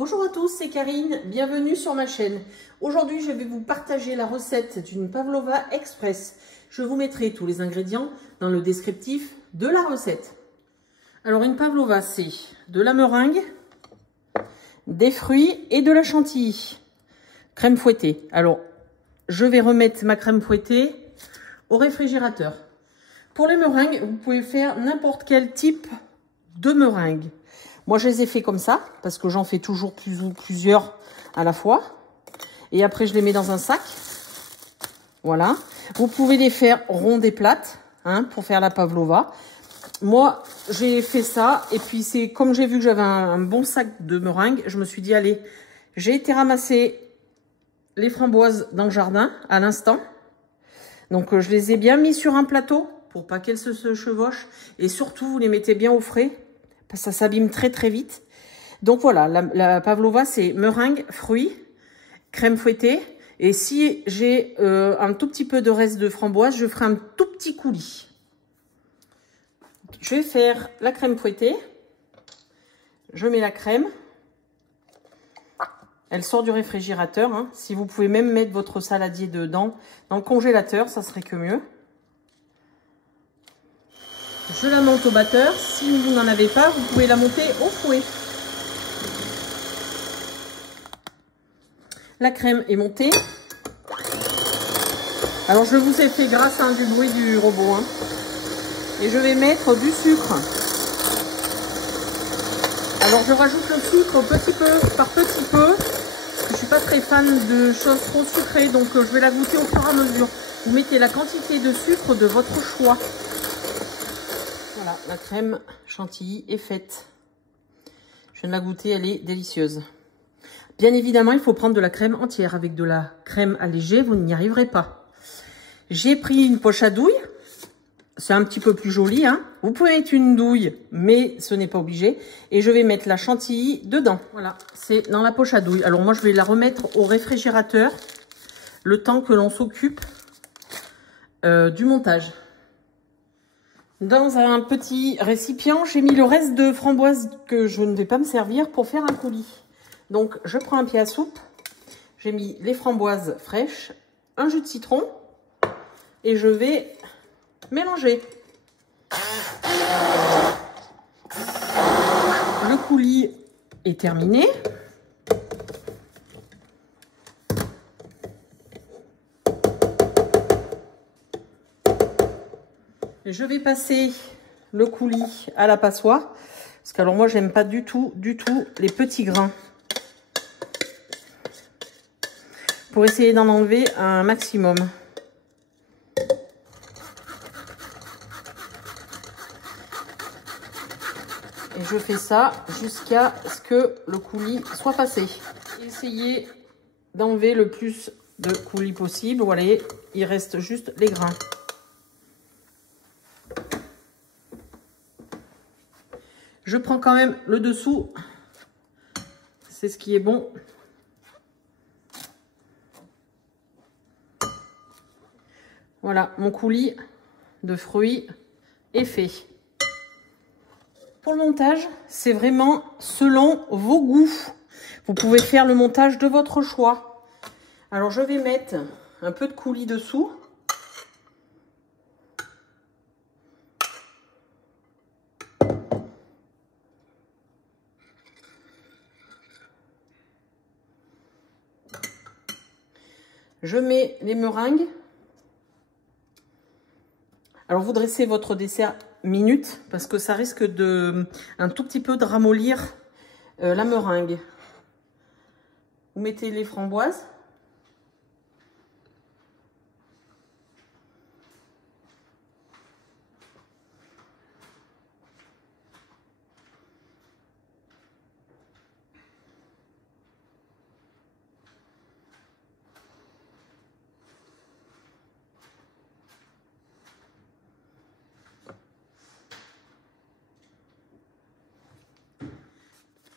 Bonjour à tous, c'est Karine, bienvenue sur ma chaîne. Aujourd'hui, je vais vous partager la recette d'une pavlova express. Je vous mettrai tous les ingrédients dans le descriptif de la recette. Alors, une pavlova, c'est de la meringue, des fruits et de la chantilly. Crème fouettée. Alors, je vais remettre ma crème fouettée au réfrigérateur. Pour les meringues, vous pouvez faire n'importe quel type de meringue. Moi, je les ai fait comme ça, parce que j'en fais toujours plusieurs à la fois. Et après, je les mets dans un sac. Voilà. Vous pouvez les faire rondes et plates, hein, pour faire la pavlova. Moi, j'ai fait ça. Et puis, c'est comme j'ai vu que j'avais un bon sac de meringue, je me suis dit, allez, j'ai été ramasser les framboises dans le jardin à l'instant. Donc, je les ai bien mis sur un plateau pour pas qu'elles se chevauchent. Et surtout, vous les mettez bien au frais. Parce que ça s'abîme très très vite. Donc voilà, la pavlova, c'est meringue, fruits, crème fouettée. Et si j'ai un tout petit peu de reste de framboise, je ferai un tout petit coulis. Je vais faire la crème fouettée. Je mets la crème. Elle sort du réfrigérateur, hein. Si vous pouvez même mettre votre saladier dedans, dans le congélateur, ça serait que mieux. Je la monte au batteur. Si vous n'en avez pas, vous pouvez la monter au fouet. La crème est montée. Alors, je vous ai fait grâce du bruit du robot, hein. Et je vais mettre du sucre. Alors, je rajoute le sucre petit peu par petit peu. Parce que je ne suis pas très fan de choses trop sucrées. Donc, je vais la goûter au fur et à mesure. Vous mettez la quantité de sucre de votre choix. Voilà, la crème chantilly est faite. Je viens de la goûter, elle est délicieuse. Bien évidemment, il faut prendre de la crème entière. Avec de la crème allégée, vous n'y arriverez pas. J'ai pris une poche à douille. C'est un petit peu plus joli, hein. Vous pouvez mettre une douille, mais ce n'est pas obligé. Et je vais mettre la chantilly dedans. Voilà, c'est dans la poche à douille. Alors moi, je vais la remettre au réfrigérateur le temps que l'on s'occupe du montage. Dans un petit récipient, j'ai mis le reste de framboises que je ne vais pas me servir pour faire un coulis. Donc, je prends un pied à soupe. J'ai mis les framboises fraîches, un jus de citron et je vais mélanger. Le coulis est terminé. Je vais passer le coulis à la passoire. Parce que alors moi, j'aime pas du tout les petits grains. Pour essayer d'en enlever un maximum. Et je fais ça jusqu'à ce que le coulis soit passé. Essayez d'enlever le plus de coulis possible. Voilà, il reste juste les grains. Je prends quand même le dessous. C'est ce qui est bon. Voilà, mon coulis de fruits est fait. Pour le montage, c'est vraiment selon vos goûts. Vous pouvez faire le montage de votre choix. Alors, je vais mettre un peu de coulis dessous. Je mets les meringues. Alors, vous dressez votre dessert minute parce que ça risque un tout petit peu de ramollir la meringue. Vous mettez les framboises.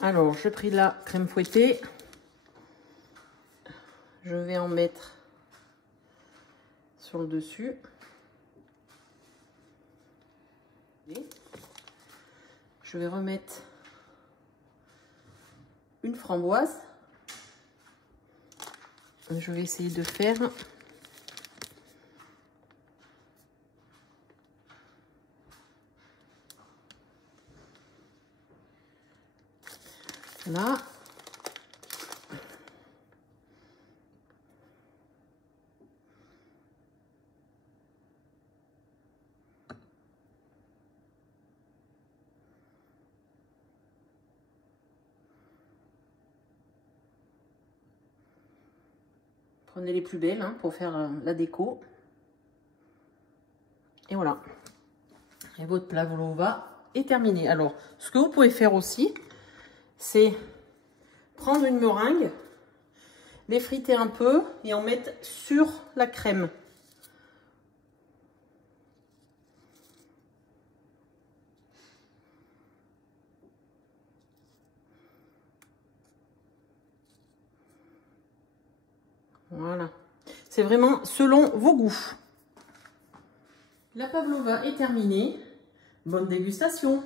Alors, j'ai pris la crème fouettée. Je vais en mettre sur le dessus. Je vais remettre une framboise. Je vais essayer de faire là. Prenez les plus belles hein, pour faire la déco. Et voilà. Et votre pavlova est terminé. Alors, ce que vous pouvez faire aussi, c'est prendre une meringue, l'effriter un peu et en mettre sur la crème. Voilà. C'est vraiment selon vos goûts. La pavlova est terminée. Bonne dégustation!